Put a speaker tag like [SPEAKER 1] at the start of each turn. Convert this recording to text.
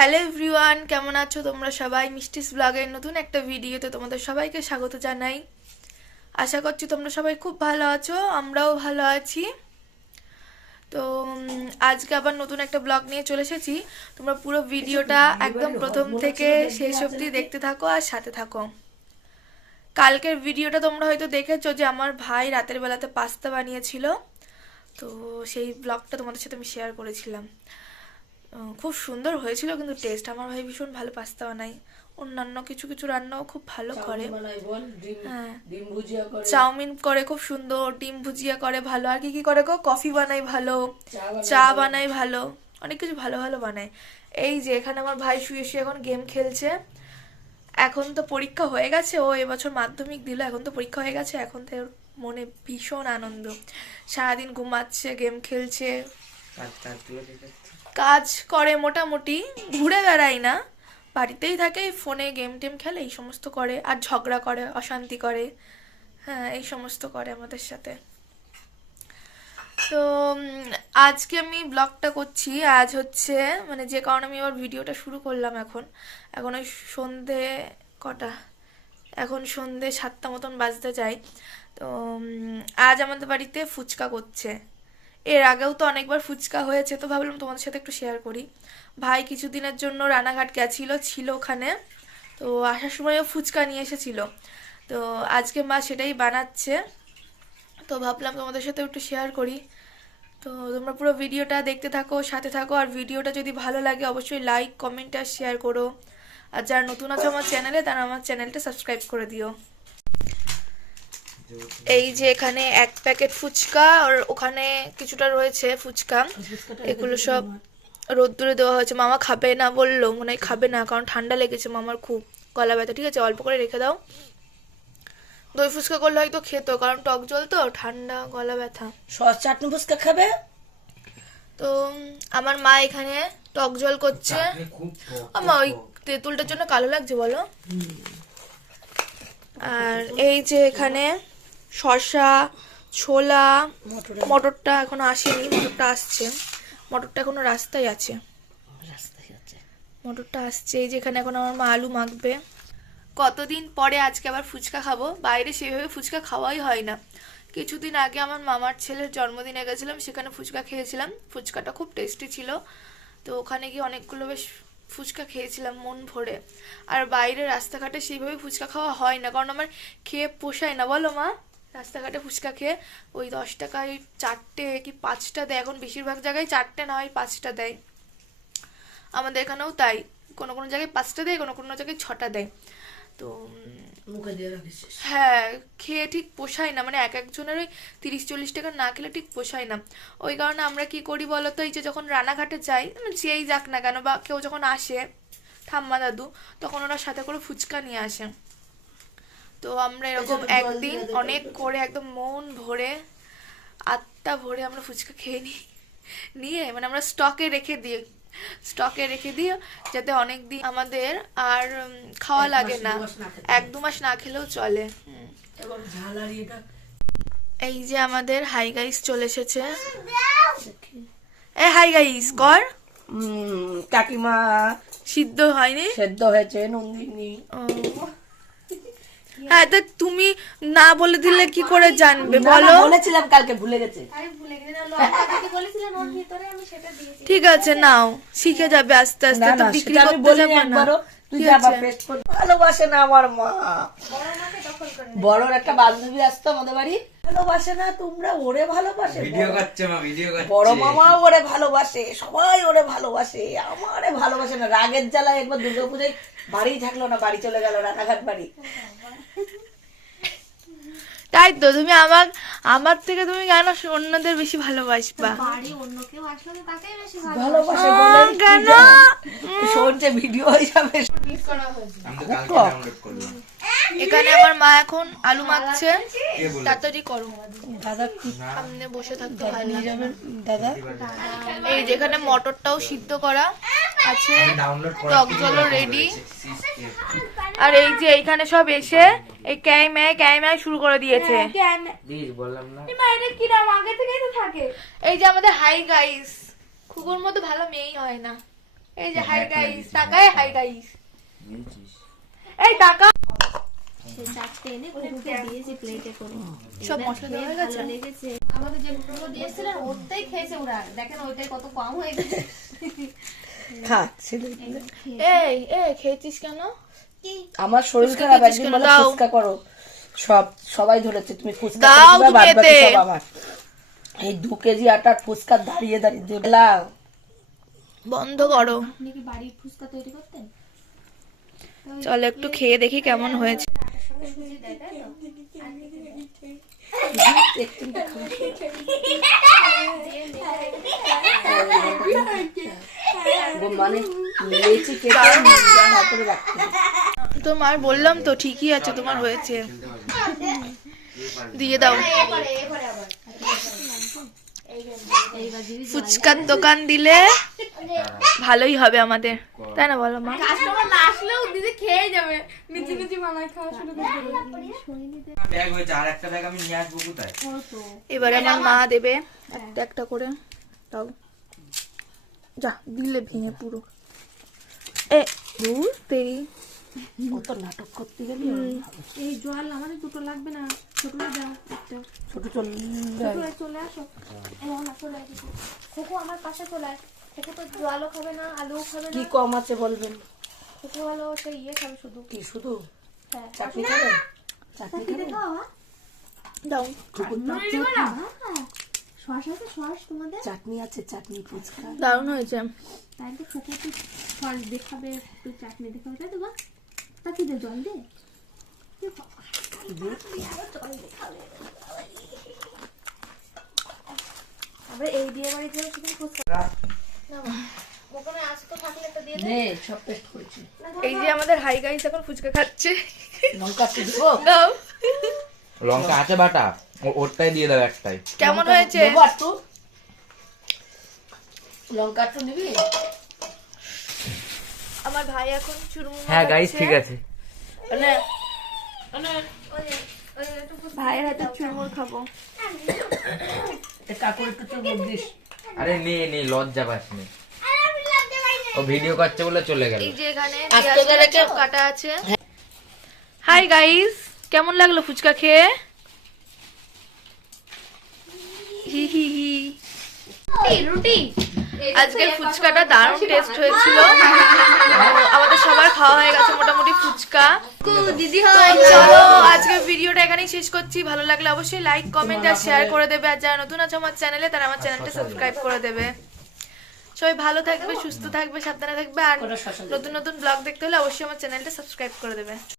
[SPEAKER 1] Hello everyone কেমন আছো তোমরা সবাই? মিষ্টিস ব্লগের নতুন একটা ভিডিওতে তোমাদের সবাইকে স্বাগত জানাই। আশা করছি তোমরা সবাই খুব ভালো আছো আমরাও ভালো আছি। তো আজকে আবার নতুন একটা ব্লগ নিয়ে চলে এসেছি। তোমরা পুরো ভিডিওটা একদম প্রথম থেকে শেষ অবধি দেখতে থাকো আর সাথে থাকো। কালকের ভিডিওটা তোমরা হয়তো দেখেছ যে আমার ভাই রাতের বেলাতে পাস্তা বানিয়েছিল। তো সেই ব্লগটা তোমাদের সাথে আমি শেয়ার করেছিলাম। খুব সুন্দর হয়েছিল কিন্তু টেস্ট আমার ভাই ভীষণ ভালো পাস্তা বানাই অন্যান্য কিছু কিছু রান্নাও খুব ভালো করে। হ্যাঁ।
[SPEAKER 2] ডিম ভুজিয়া করে।
[SPEAKER 1] চাউমিন করে খুব সুন্দর ডিম ভুজিয়া করে ভালো। আর কি কি করে গো? কফি বানাই ভালো
[SPEAKER 2] চা বানাই
[SPEAKER 1] ভালো। অনেক কিছু ভালো ভালো বানায়। এই যে এখানে আমার ভাই শুয়ে শুয়ে এখন গেম খেলছে। এখন তো পরীক্ষা হয়ে গেছে ও এবছর মাধ্যমিক দিল এখন তো পরীক্ষা হয়ে গেছে এখন তো মনে ভীষণ আনন্দ। সারাদিন ঘুমাচ্ছে গেম খেলছে। কাজ করে মোটামুটি, ঘুরে বেড়ায় না। বাড়িতেই থাকে ফোনে গেম টেম খেলে, এই সমস্ত করে। আর ঝগড়া করে, অশান্তি করে হ্যাঁ এই সমস্ত করে আমাদের সাথে। তো আজকে আমি ব্লগটা করছি। আজ হচ্ছে মানে যে কারণে আমি আবার ভিডিওটা শুরু করলাম এখন। এখন ওই সন্ধে কটা? এখন সন্ধে সাতটা মতন বাজতে যাই তো আজ আমাদের বাড়িতে ফুচকা করছে। এর আগেও তো অনেকবার ফুচকা হয়েছে, তো ভাবলাম তোমাদের সাথে একটু শেয়ার করি। ভাই কিছুদিনের জন্য রানাঘাট গেছিল, ছিল ওখানে। তো আসার সময়ও ফুচকা নিয়ে এসেছিল। তো আজকে মা সেটাই বানাচ্ছে। তো ভাবলাম তোমাদের সাথে একটু শেয়ার করি। তো তোমরা পুরো ভিডিওটা দেখতে থাকো, সাথে থাকো। আর ভিডিওটা যদি ভালো লাগে, অবশ্যই লাইক কমেন্ট আর শেয়ার করো। আর যারা নতুন আছে আমার চ্যানেলে তারা আমার চ্যানেলটা সাবস্ক্রাইব করে দিও। এই যে এখানে এক প্যাকেট ফুচকা আর ওখানে কিছুটা রয়েছে ফুচকা। এগুলো সব রোদ্দুরে দেওয়া হয়েছে। মামা খাবে না বলল মনে হয় খাবে না কারণ ঠান্ডা লেগেছে মামার খুব গলা ব্যথা। ঠিক আছে অল্প করে রেখে দাও। দই ফুচকা করলে হয়তো খেতো কারণ টক জল তো ঠান্ডা গলা ব্যথা।
[SPEAKER 2] সস চাটনি ফুচকা খাবে?
[SPEAKER 1] তো আমার মা এখানে টক জল করছে। আমার ওই তেঁতুলটার জন্য কালো লাগছে বলো। আর এই যে এখানে শসা ছোলা মটরটা এখনও আসেনি মটরটা আসছে। মটরটা এখনও রাস্তায় আছে।
[SPEAKER 2] রাস্তায় আছে।
[SPEAKER 1] মটরটা আসছে এই যেখানে এখন আমার মা আলু মাখবে। কতদিন পরে আজকে আবার ফুচকা খাব? বাইরে সেভাবে ফুচকা খাওয়াই হয় না। কিছুদিন আগে আমার মামার ছেলের জন্মদিনে গেছিলাম সেখানে ফুচকা খেয়েছিলাম। ফুচকাটা খুব টেস্টি ছিল। তো ওখানে গিয়ে অনেকগুলো বেশ ফুচকা খেয়েছিলাম মন ভরে। আর বাইরে রাস্তাঘাটে সেইভাবে ফুচকা খাওয়া হয় না কারণ আমার খেয়ে পোষায় না। বলো মা। রাস্তাঘাটে ফুচকা খেয়ে ওই দশ টাকায় চারটে কি পাঁচটা দেয়। এখন বেশিরভাগ জায়গায় চারটে না হয় পাঁচটা দেয়। আমাদের এখানেও তাই। কোনো কোনো জায়গায় পাঁচটা দেয় কোনো কোনো জায়গায় ছটা দেয়। তো
[SPEAKER 2] মুখে দিয়ে রাখিস।
[SPEAKER 1] হ্যাঁ খেয়ে ঠিক পোষায় না। মানে এক একজনের ওই তিরিশ চল্লিশ টাকা না খেলে ঠিক পোষায় না। ওই কারণে আমরা কি করি বলতো এই যে যখন রানাঘাটে যাই মানে যেই যাক না কেন বা কেউ যখন আসে ঠাম্মা দাদু তখন ওরা সাথে করে ফুচকা নিয়ে আসে। তো আমরা এরকম একদিন অনেক করে একদম মন ভরে আত্মা ভরে আমরা ফুচকা খেয়ে নিই। নিয়ে মানে আমরা স্টকে রেখে দিই। স্টকে রেখে দিই যাতে অনেক দিন আমাদের আর খাওয়া লাগে না। এক দু মাস না খেলেও চলে। এই যে আমাদের হাই গাইস চলে এসেছে। এ হাই গাইস কর।
[SPEAKER 2] উম, কাকিমা
[SPEAKER 1] সিদ্ধ হয়নি?
[SPEAKER 2] সেদ্ধ হয়েছে নন্দিনী।
[SPEAKER 1] ও। হ্যাঁ তা তুমি না বলে দিলে কি করে জানবে? বলো।
[SPEAKER 2] বলেছিলাম কালকে ভুলে গেছে।
[SPEAKER 1] ঠিক আছে নাও। শিখে যাবে আস্তে আস্তে। তো বিক্রি করতে যাবে না।
[SPEAKER 2] ভালোবাসে না আমার মা। বড়র একটা বান্ধবী আসতো আমাদের বাড়ি। ভালোবাসে না তোমরা ওরে ভালোবাসে।
[SPEAKER 3] ভিডিও
[SPEAKER 2] বড়-
[SPEAKER 3] করছে মা ভিডিও করছে।
[SPEAKER 2] বড় মামা ওরে ভালোবাসে সবাই ওরে ভালোবাসে আমারে ভালোবাসে না। রাগের জ্বালায় একবার দুর্গাপূজায় বাড়ি থাকল না বাড়ি চলে গেল রানাঘাট বাড়ি।
[SPEAKER 1] তাই তো তুমি আমার আমার থেকে তুমি কেন অন্যদের বেশি ভালোবাসবা? কেন?
[SPEAKER 2] ভিডিও হয়ে যাবে
[SPEAKER 1] এখানে আমার মা এখন আলু মাখছে। তাড়াতাড়ি করো।
[SPEAKER 2] দাদা কি
[SPEAKER 1] সামনে বসে থাকতে
[SPEAKER 2] দাদা
[SPEAKER 1] হয়
[SPEAKER 2] নিয়ে যাবেন দাদা
[SPEAKER 1] এই যেখানে মটরটাও সিদ্ধ করা আছে।
[SPEAKER 3] ডাউনলোড
[SPEAKER 1] টক জলও রেডি আর এই যে এইখানে সব এসে এই ক্যাই ম্যায় ক্যাই ম্যায় শুরু করে দিয়েছে।
[SPEAKER 3] প্লিজ বললাম না।
[SPEAKER 4] এটা কিরাম আগে থেকেই তো থাকে।
[SPEAKER 1] এই যে আমাদের হাই গাইস খুকুর মতো ভালো মেয়েই হয় না। এই যে হাই গাইস তাকায় হাই গাইস। এই টাকা
[SPEAKER 4] সে চারটে এনে কুকুরকে দিয়েছি প্লেটে করে।
[SPEAKER 1] সব মশলা দেওয়া হয়ে গেছে?
[SPEAKER 4] আমাদের যে দিয়েছিলেন ওটাই খেয়েছে ওরা। দেখেন ওইটাই কত কম হয়ে গেছে।
[SPEAKER 2] খা
[SPEAKER 1] এই এই খেয়েছিস কেন?
[SPEAKER 2] আমার শরীর খারাপ একদিন বলে ফুচকা করো। সব সবাই ধরেছে তুমি ফুচকা
[SPEAKER 1] দাও
[SPEAKER 2] বাদ বাকি সব আমার। এই দু কেজি আটার ফুচকা দাঁড়িয়ে দাঁড়িয়ে দেবলা
[SPEAKER 1] বন্ধ করো।
[SPEAKER 4] আপনি কি বাড়ির ফুচকা তৈরি করতেন?
[SPEAKER 1] চলো একটু খেয়ে দেখি কেমন হয়েছে।
[SPEAKER 2] মানে লেচি কেটে তারপরে রাখতে
[SPEAKER 1] বললাম তো ঠিকই আছে তোমার হয়েছে। দিয়ে দাও। ফুচকার দোকান দিলে ভালোই হবে আমাদের। তাই না বলো মা?
[SPEAKER 4] কাস্টমার না আসলেও দিদি খেয়ে যাবে। নিচে নিচে বানায় খাওয়া শুরু
[SPEAKER 3] ব্যাগ হয়েছে আর একটা ব্যাগ আমি নিয়ে আসব কোথায়?
[SPEAKER 1] এবারে আমার মা দেবে একটা একটা করে। দাও। যা দিলে ভেঙে পুরো। এ দূর তেরি
[SPEAKER 2] কত নাটক করতে গেলি
[SPEAKER 4] এই জল আমাদের দুটো লাগবে না ছোটটা দাও একটা।
[SPEAKER 2] ছোট চলে
[SPEAKER 4] চলে আসো। চলে আসো খোকো আমার পাশে চলে আয়। খোকো তো জলও খাবে না আলুও খাবে
[SPEAKER 2] কি কম আছে বলবেন?
[SPEAKER 4] খোকো হলো সেই ইয়ে খাবে শুধু।
[SPEAKER 2] কি শুধু?
[SPEAKER 4] হ্যাঁ।
[SPEAKER 2] চাটনি খাবে? চাটনি খাবে?
[SPEAKER 1] দাও
[SPEAKER 4] আছে তোমাদের?
[SPEAKER 2] চাটনি আছে চাটনি ফুচকা।
[SPEAKER 1] দারুণ হয়েছে।
[SPEAKER 4] তাই তো খোকো একটু শ্বাস দেখাবে একটু চাটনি দেখাবে তাই তো বা তা কি জল দে? আবার এই বিয়ে বাড়ি থেকে শুধু ফুচকা ওখানে আসতো থাকলে একটা দিয়ে
[SPEAKER 2] নে সব টেস্ট করেছি।
[SPEAKER 1] এই যে আমাদের হাই গাইস এখন ফুচকা খাচ্ছে।
[SPEAKER 2] লঙ্কা
[SPEAKER 1] দাও।
[SPEAKER 3] লঙ্কা আছে বাটা। ওরটাই দিয়ে দাও একটাই।
[SPEAKER 1] কেমন হয়েছে?
[SPEAKER 2] দেবো একটু লঙ্কা একটু নিবি?
[SPEAKER 1] আমার ভাই এখন চুরমুর
[SPEAKER 3] হ্যাঁ গাইস ঠিক আছে।
[SPEAKER 1] মানে ভাইয়ের হাতে চুরমুর খাব।
[SPEAKER 2] এ কাকুর একটু দিস।
[SPEAKER 3] আরে নে নে লজ্জা পাস নে। ও ভিডিও করছে বলে চলে গেল।
[SPEAKER 1] এই যে এখানে কাটা আছে। হাই গাইস কেমন লাগল ফুচকা খেয়ে? হি হি হি।
[SPEAKER 4] রুটি
[SPEAKER 1] আজকের ফুচকাটা দারুণ টেস্ট হয়েছিল। আমাদের সবার খাওয়া হয়ে গেছে মোটামুটি ফুচকা।
[SPEAKER 4] দিদি
[SPEAKER 1] চলো আজকের ভিডিওটা এখানেই শেষ করছি। ভালো লাগলে অবশ্যই লাইক কমেন্ট আর শেয়ার করে দেবে। আর যারা নতুন আছে আমার চ্যানেলে তারা আমার চ্যানেলটা সাবস্ক্রাইব করে দেবে। সবাই ভালো থাকবে সুস্থ থাকবে সাবধানে থাকবে। আর নতুন নতুন ব্লগ দেখতে হলে অবশ্যই আমার চ্যানেলটা সাবস্ক্রাইব করে দেবে।